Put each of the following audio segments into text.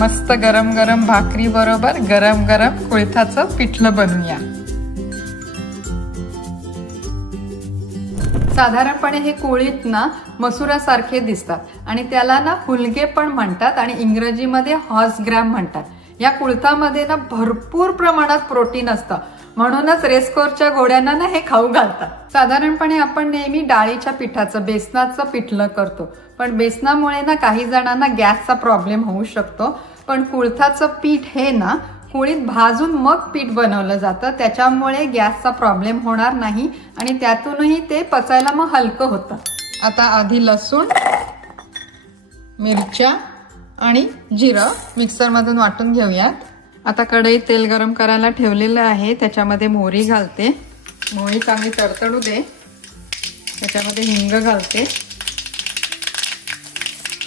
मस्त गरम गरम भाकरी बरोबर गरम गरम कुळथाचं पिठलं बनवूया। साधारणपणे हे कुळीथ ना मसुरासारखे दिसतात आणि त्याला ना हुलगे पण म्हणतात आणि इंग्रजीमध्ये हॉर्स ग्राम म्हणतात। या कुळथामध्ये ना भरपूर प्रमाणात प्रोटीन असतं, म्हणूनच रेसकोरच्या घोड्यांना ना हे खाऊ घालतात। साधारणपणे आपण नेहमी डाळीच्या पिठाचं बेसनाचं पिठलं करतो, पण बेसनामुळे ना काही जणांना गॅसचा प्रॉब्लेम होऊ शकतो। पण कुळथाचं पीठ हे ना कुळीथ भाजून मग पीठ बनवलं जातं, त्याच्यामुळे गॅसचा प्रॉब्लेम होणार नाही आणि त्यातूनही ते पचायला मग हलकं होतं। आता आधी लसूण, मिरच्या आणि जिरं मिक्सरमधून वाटून घेऊयात। आता कढईत तेल गरम करायला ठेवलेलं आहे, त्याच्यामध्ये मोहरी घालते। मोहरी चांगली तडतडू दे, त्याच्यामध्ये हिंग घालते,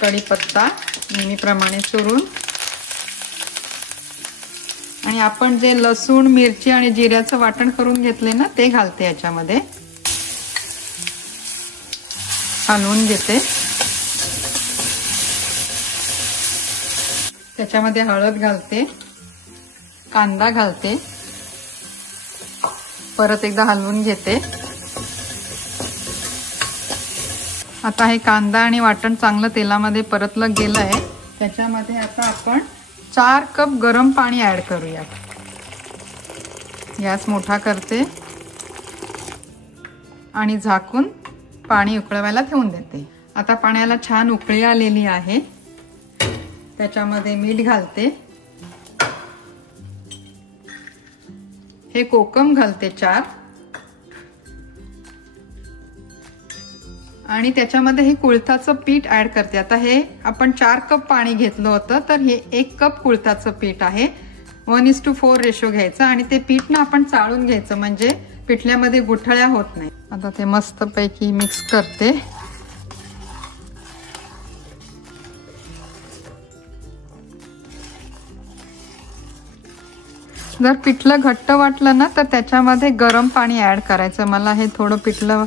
कढीपत्ता नेहमीप्रमाणे चुरून, आणि आपण जे लसूण, मिरची आणि जिऱ्याचं वाटण करून घेतले ना ते घालते याच्यामध्ये, हलवून घेते। त्याच्यामध्ये हळद घालते, कांदा घालते, परत एकदा हलवून घेते। आता हे कांदा आणि वाटण चांगलं तेलामध्ये परतलं गेलंय, त्याच्यामध्ये आता आपण 4 कप गरम पाणी ऍड करूया। गॅस मोठा करते आणि झाकून पाणी उकळवायला ठेवून देते। आता पाण्याला छान उकळी आलेली आहे, त्याच्यामध्ये मीठ घालते, हे कोकम घालते 4, आणि त्याच्यामध्ये हे कुळथाचं पीठ ऍड करते। आता हे आपण 4 कप पाणी घेतलं होतं, तर हे 1 कप कुळथाचं पीठ आहे। 1:4 रेशो घ्यायचा आणि ते पीठ ना आपण चाळून घ्यायचं, म्हणजे पिठल्यामध्ये गुठळ्या होत नाही। आता ते मस्त पैकी मिक्स करते। जर पिठलं घट्ट वाटलं ना तर त्याच्यामध्ये गरम पाणी ऍड करायचं। मला हे थोडं पिठलं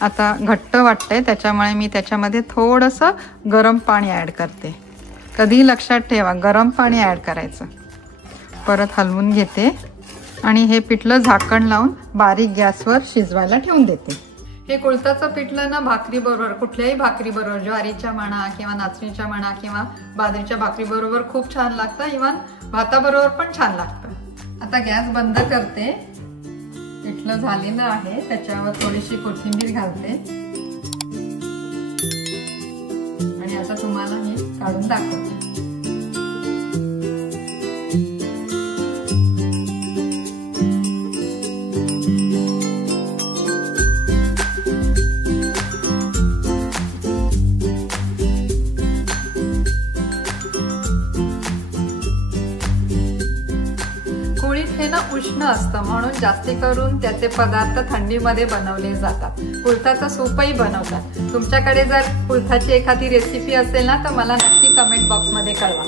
आता घट्ट वाटतंय, त्याच्यामुळे मी त्याच्यामध्ये थोडंसं गरम पाणी ऍड करते। कधी लक्षात ठेवा, गरम पाणी ऍड करायचं। परत हलवून घेते आणि हे पिठलं झाकण लावून बारीक गॅसवर शिजवायला ठेवून देते। हे कुळथाचं पिठलं ना भाकरी बरोबर, कुठल्याही भाकरी बरोबर, ज्वारीच्या म्हणा किंवा नाचणीच्या म्हणा किंवा बाजरीच्या भाकरी बरोबर खूप छान लागतं, इव्हन भाताबरोबर पण छान लागतं। आता गॅस बंद करते, पिठलं झालेलं आहे, त्याच्यावर थोडीशी कोथिंबीर घालते आणि आता तुम्हाला हे काढून दाखवते। हे ना उष्ण असतं, म्हणून जास्ती करून त्याचे पदार्थ थंडीमध्ये बनवले जातात। कुळथाचं सूपही बनवतात। तुमच्याकडे जर कुळथाची एखादी रेसिपी असेल ना तर मला नक्की कमेंट बॉक्समध्ये कळवा।